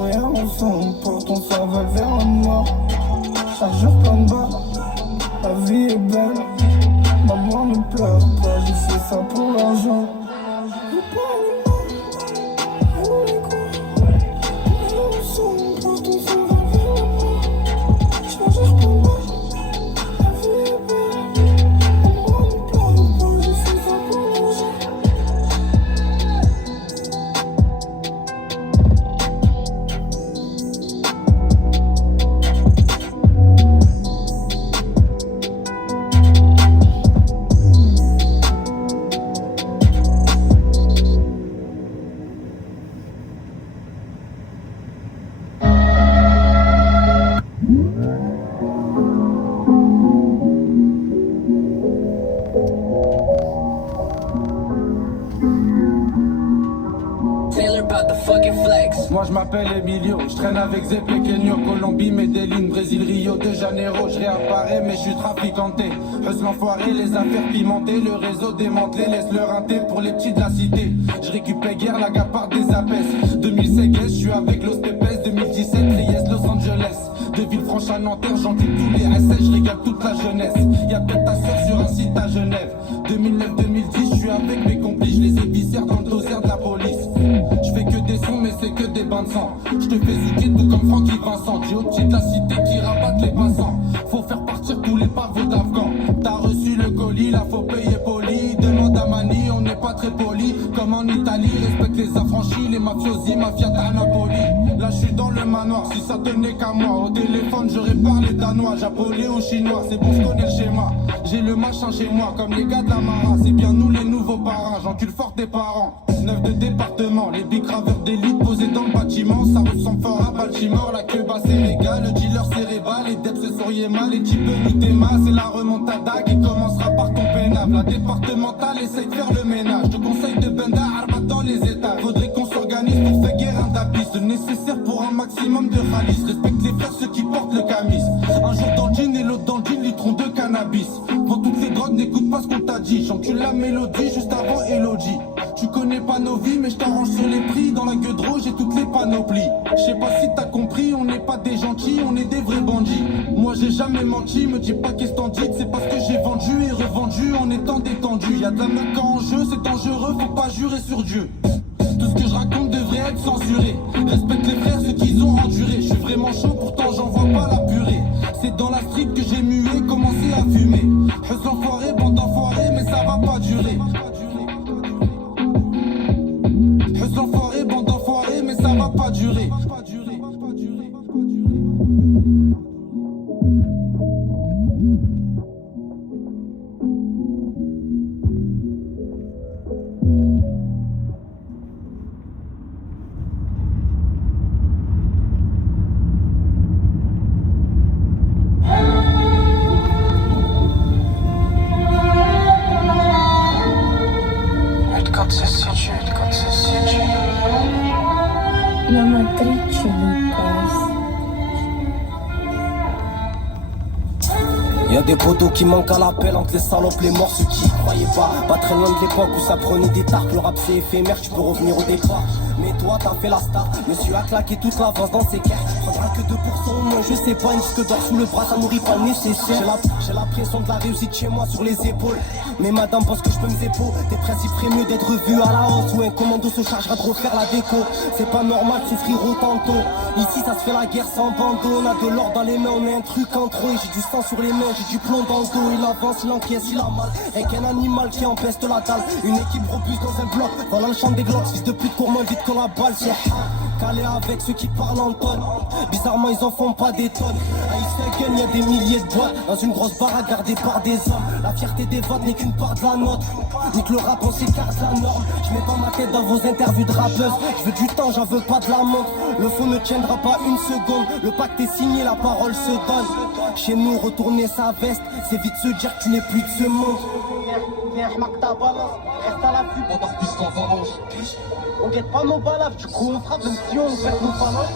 rien ensemble, porte ton cerveau vers la mort. Chargeur plein de balles, la vie est belle. Maman ne pleure pas, j'ai fait ça pour l'argent. J'ai pas les mains, on les coups. Rien ensemble, porte ton cerveau vers la mort. Chargeur plein de balles, la vie est belle. Maman ne pleure pas, j'ai fait ça pour l'argent. Moi je m'appelle Emilio, je traîne avec Zeppé, Kenyo, Colombie, Medellin, Brésil, Rio de Janeiro. Je réapparais mais je suis trafiquanté. Hustle enfoiré, les affaires pimentées, le réseau démantelé, laisse le rinté pour les petits de la cité. Je récupère guère la gapard des apes. 2016, je suis avec Los Pepes, 2017, Trieste, Los Angeles. De Villefranche à Nanterre, j'enquête tous les SS, je régale toute la jeunesse. Y'a peut-être ta sœur sur un site à Genève. 2009-2010, je suis avec mes complices, je les éviscère dans le dossier de la police. Je fais que des sons mais c'est que des bains de sang. Je te fais zouker tout comme Francky Vincent. J'ai au-dessus de la cité qui rabattent les passants. Faut faire partir tous les pavots d'Afghans. T'as reçu le colis, là faut payer poli. Demande à Mani, on n'est pas très poli. Comme en Italie, respecte les affranchis, les mafiosi, mafia à Napoli. Là je suis dans le manoir, si ça tenait qu'à moi. Au téléphone je répare les danois, japonais ou chinois. C'est bon, je connais le schéma. J'ai le machin chez moi, comme les gars de la Mara. C'est bien nous les nouveaux parrains, j'encule fort tes parents. 9 de département, les big graveurs d'élite posés dans le bâtiment. Ça ressemble fort à Baltimore, la queue basse c'est régal. Le dealer c'est réval, les deps c'est Soriema. Les types Nutema, c'est la remontada qui commencera par ton pénable. La départementale essaye de faire le ménage. Je te conseille de benda arbat dans les états. Faudrait qu'on s'organise pour faire guerre un tapis. Le nécessaire pour un maximum de ralice. Respecte les frères ceux qui portent le camis. Un jour dans le jean et l'autre dans le jean, litrons de cannabis. Vends toutes les drogues, n'écoute pas ce qu'on t'a dit. J'encule la mélodie juste avant Elodie. Tu connais pas nos vies mais je t'arrange sur les prix. Dans la gueule de rouge j'ai toutes les panoplies. Je sais pas si t'as compris, on n'est pas des gentils, on est des vrais bandits. Moi j'ai jamais menti, me dis pas qu'est-ce t'en dis. C'est parce que j'ai vendu et revendu en étant détendu. Y'a de la meuf en jeu, c'est dangereux, faut pas jurer sur Dieu. Tout ce que je raconte devrait être censuré. Respecte les frères, ceux qu'ils ont enduré. Je suis vraiment chaud, pourtant j'en vois pas la purée. C'est dans la street que j'ai mué, commencé à fumer. Hustle enfoiré, bande d'enfoirés, mais ça va pas durer. Hustle enfoiré, bande d'enfoirés, mais ça va pas durer. La matrice Lucas. Y'a des poteaux qui manquent à l'appel entre les salopes, les morts, ceux qui y croyaient pas. Pas très loin de l'époque où ça prenait des tartes. Le rap c'est éphémère, tu peux revenir au départ. Mais toi t'as fait la star, monsieur a claqué toute l'avance dans ses caisses. Faudra que 2% au moins, je sais pas, une que d'or sous le bras, ça nourrit pas le nécessaire. J'ai la pression de la réussite chez moi sur les épaules. Mais madame pense que je peux me zépo. Tes principes feraient mieux d'être revus à la hausse. Ou un commando se chargera de refaire la déco. C'est pas normal de souffrir autant tôt. Ici ça se fait la guerre sans bandeau. On a de l'or dans les mains, on a un truc en trop. Et j'ai du sang sur les mains, j'ai du plomb dans le dos. Il avance, il encaisse, il a mal. Avec un animal qui empeste la dalle. Une équipe robuste dans un bloc. Voilà le champ des glocks, fils de pute court moins vite que la balle. C'est calé avec ceux qui parlent en tonnes. Bizarrement ils en font pas des tonnes. À Istanbul y'a des milliers de boîtes. Dans une grosse baraque gardée par des hommes. La fierté des votes n'est qu'une part de la nôtre. Nique le rap, on s'écarte la norme. Je mets pas ma tête dans vos interviews de rappeuses. Je veux du temps, j'en veux pas de la montre. Le faux ne tiendra pas une seconde. Le pacte est signé, la parole se donne. Chez nous, retourner sa veste, c'est vite se dire que tu n'es plus de ce monde. Reste à l'affût, on guette pas nos balafres, du coup on frappe même si on perd nos ballons.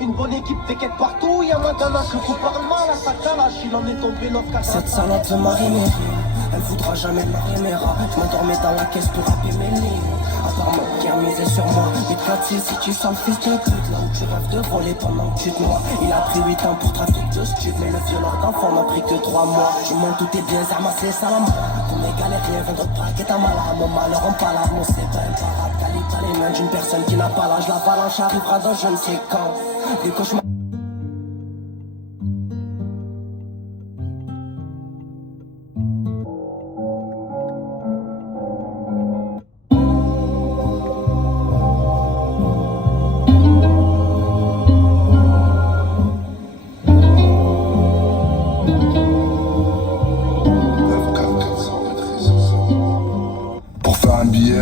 Une bonne équipe t'inquiète partout, y'a ma ganache. Le coup parle mal à sa calache, il en est tombé 9-4. Cette salade veut mariner. Elle voudra jamais de Marinera. Je m'endormais dans la caisse pour rapper mes lignes. Apparemment qui a misé sur moi. Mais de 4 si tu sens le fils de pute. Là où tu rêves de voler pendant que tu te noies. Il a pris 8 ans pour trafic de stup. Mais le violeur d'enfant n'a pris que 3 mois. Je m'en doutais bien, ça m'a fait salam. Pour mes galériens, vendre de braquer ta malade. Mon malheur en palade, mon c'est pas un parade. Calibre les mains d'une personne qui n'a pas l'âge. L'avalanche arrivera dans je ne sais quand. Les cauchemars.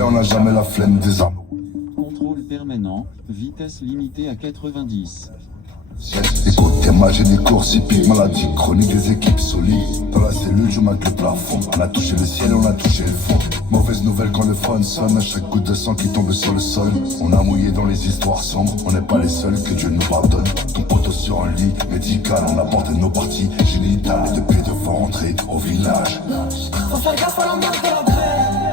On n'a jamais la flemme des armes. Contrôle permanent, vitesse limitée à 90. Écoute, t'es magie des courses hippiques, maladie chronique des équipes solides. Dans la cellule, je marque le plafond. On a touché le ciel, on a touché le fond. Mauvaise nouvelle quand le phone sonne. À chaque goutte de sang qui tombe sur le sol, on a mouillé dans les histoires sombres. On n'est pas les seuls, que Dieu nous pardonne. Ton poteau sur un lit médical, on apporte nos parties génitales. Et depuis devant rentrer au village. Faut faire gaffe à la marque de la paix.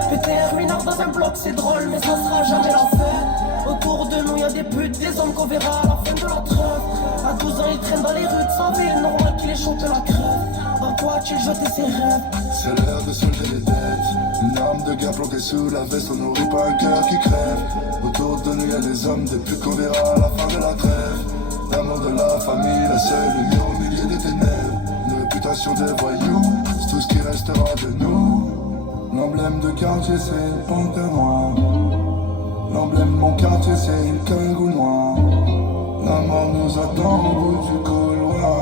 PTR mineur dans un bloc, c'est drôle, mais ça sera jamais la fête. Autour de nous y'a des putes, des hommes qu'on verra à la fin de la trêve. À 12 ans ils traînent dans les rues de sa ville, normal qu'il ait chopé la crève. Dans quoi tu jeté ses rêves? C'est l'heure de solder les dettes. Une arme de guerre plantée sous la veste, on nourrit pas un cœur qui crève. Autour de nous y'a des hommes, des putes qu'on verra à la fin de la trêve. L'amour de la famille, la seule lumière au milieu des ténèbres. Une réputation de voyous, c'est tout ce qui restera de nous. L'emblème de quartier c'est le panthère noir. L'emblème de mon quartier c'est une cagoule noire. La mort nous attend au bout du couloir.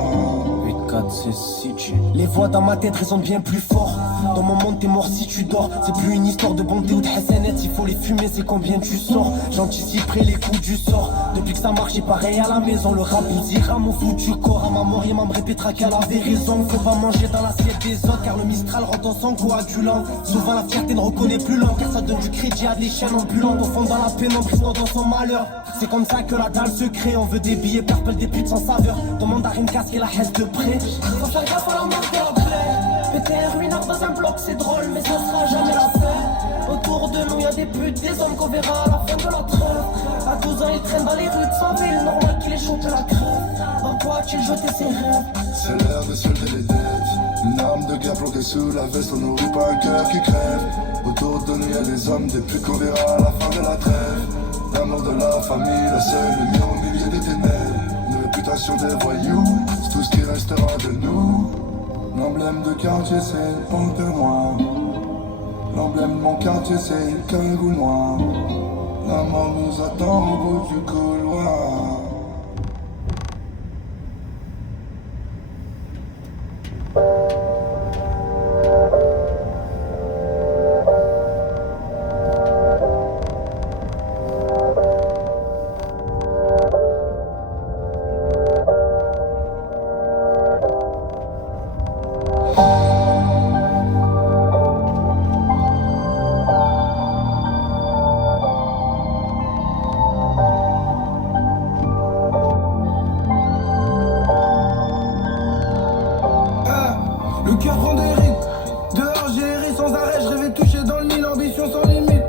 8, 4, 6, 6, tu... Les voix dans ma tête résonnent bien plus fort. Dans mon monde t'es mort si tu dors. C'est plus une histoire de bonté ou de hassanet. Il faut les fumer, c'est combien tu sors. J'anticiperai les coups du sort. Depuis que ça marche, c'est pareil à la maison. Le rap bousillera mon foutu corps. À ma mort, il me répétera qu'elle avait raison. Faut pas manger dans l'assiette des autres, car le Mistral rentre en sang coagulant. Souvent la fierté ne reconnaît plus l'homme, car ça donne du crédit à des chaînes ambulantes. Au fond dans la pénombre, brisant dans son malheur. C'est comme ça que la dalle se crée. On veut des billets, purple, des putes sans saveur. Demande à une casque et la haine de près. Faut faire gaffe à la marque de la plaie. PTR ruinard dans un bloc, c'est drôle, mais ça sera jamais la fête. Autour de nous y'a des putes, des hommes qu'on verra à la fin de la trêve. À 12 ans ils traînent dans les rues de sa ville, normal qu'il ait chopé la crève. Dans quoi tu jeté ses rêves? C'est l'heure de solder les dettes. Une arme de guerre plantée sous la veste, on nourrit pas un cœur qui crève. Autour de nous y'a des hommes, des putes qu'on verra à la fin de la trêve. L'amour de la famille, la seule lumière au milieu des ténèbres. Une réputation de voyous, c'est tout ce qui restera de nous. L'emblème de quartier c'est le panthère noir. L'emblème de mon quartier c'est une cagoule noire. La mort nous attend au bout du couloir. Le cœur prend des rides. Dehors j'ai erré sans arrêt, je rêvais de toucher dans le nid, l'ambition sans limite.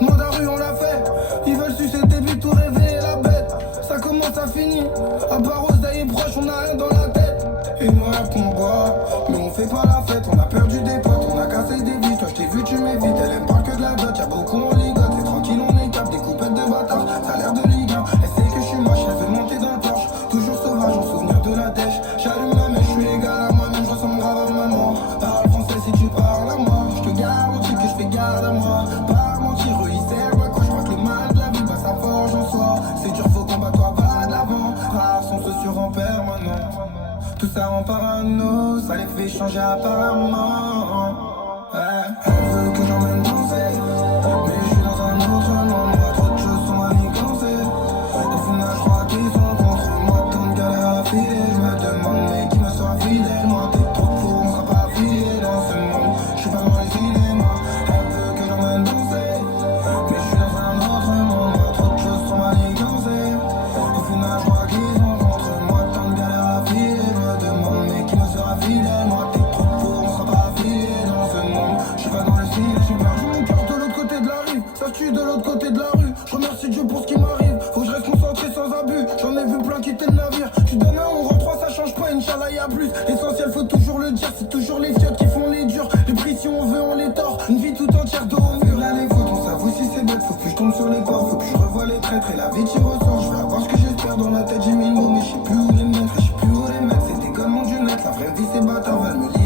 Monde à rue on l'a fait, ils veulent sucer tes buts, tout réveiller la bête. Ça commence à finir, à part Rose d'ailleurs proche, on a rien dans la tête. Et nous rêve qu'on boit, mais on fait pas la fête. On a perdu des potes, on a cassé des vies. Toi je t'ai vu, tu m'évites, elle aime pas que de la dot. Y'a beaucoup on ligote, c'est tranquille, on étape des coupettes de bâtard. Ça a l'air de Ligue 1, elle sait que je suis moche, elle veut monter dans le torche. Toujours sauvage, en souvenir de la dèche. J'allume la mèche, je suis égal à moi-même, je ressemble grave à maman. Parle français si tu parles à moi, je te garantis que je fais garde à moi. Pas mentir, eux ils servent à quoi, je crois que le mal de la vie, bah ça forge en soi. C'est dur, faut combattre, toi va de l'avant. Rares sont ceux sur en permanent. Tout ça en parano, ça les fait changer apparemment. Elle veut que j'emmène danser, mais je suis dans un autre monde. Moi trop de choses sont manigancées. Au final je crois qu'ils sont contre moi. Tant de galères à filer, je me demande mais qui me sera fidèle. Moi t'es trop fou, on sera pas filé dans ce monde. Je suis pas dans les cinémas. Elle veut que j'emmène danser, mais je suis dans un autre monde. Moi trop de choses sont manigancées. Au final je crois qu'ils sont contre moi. Tant de galères à filer, je me demande mais qui me sera fidèle. Moi t'es trop fou, on sera pas filé dans ce monde. sans abus. J'en ai vu plein quitter le navire. Tu donnes un, on rend trois, ça change pas, Inch'Allah y'a plus. L'essentiel faut toujours le dire, c'est toujours les fiottes qui font les durs. Les prix si on veut on les tord, une vie tout entière dos au mur. Là les fautes on s'avoue si c'est bête, faut que je tombe sur les corps. Faut que je revoie les traîtres et la vie qui ressort. Je vais avoir ce que j'espère dans la tête, j'ai mis le mot. Mais je sais plus où les mettre, je sais plus où les mettre. C'est des connes mon dieu net, la vraie vie c'est bâtard, veulent me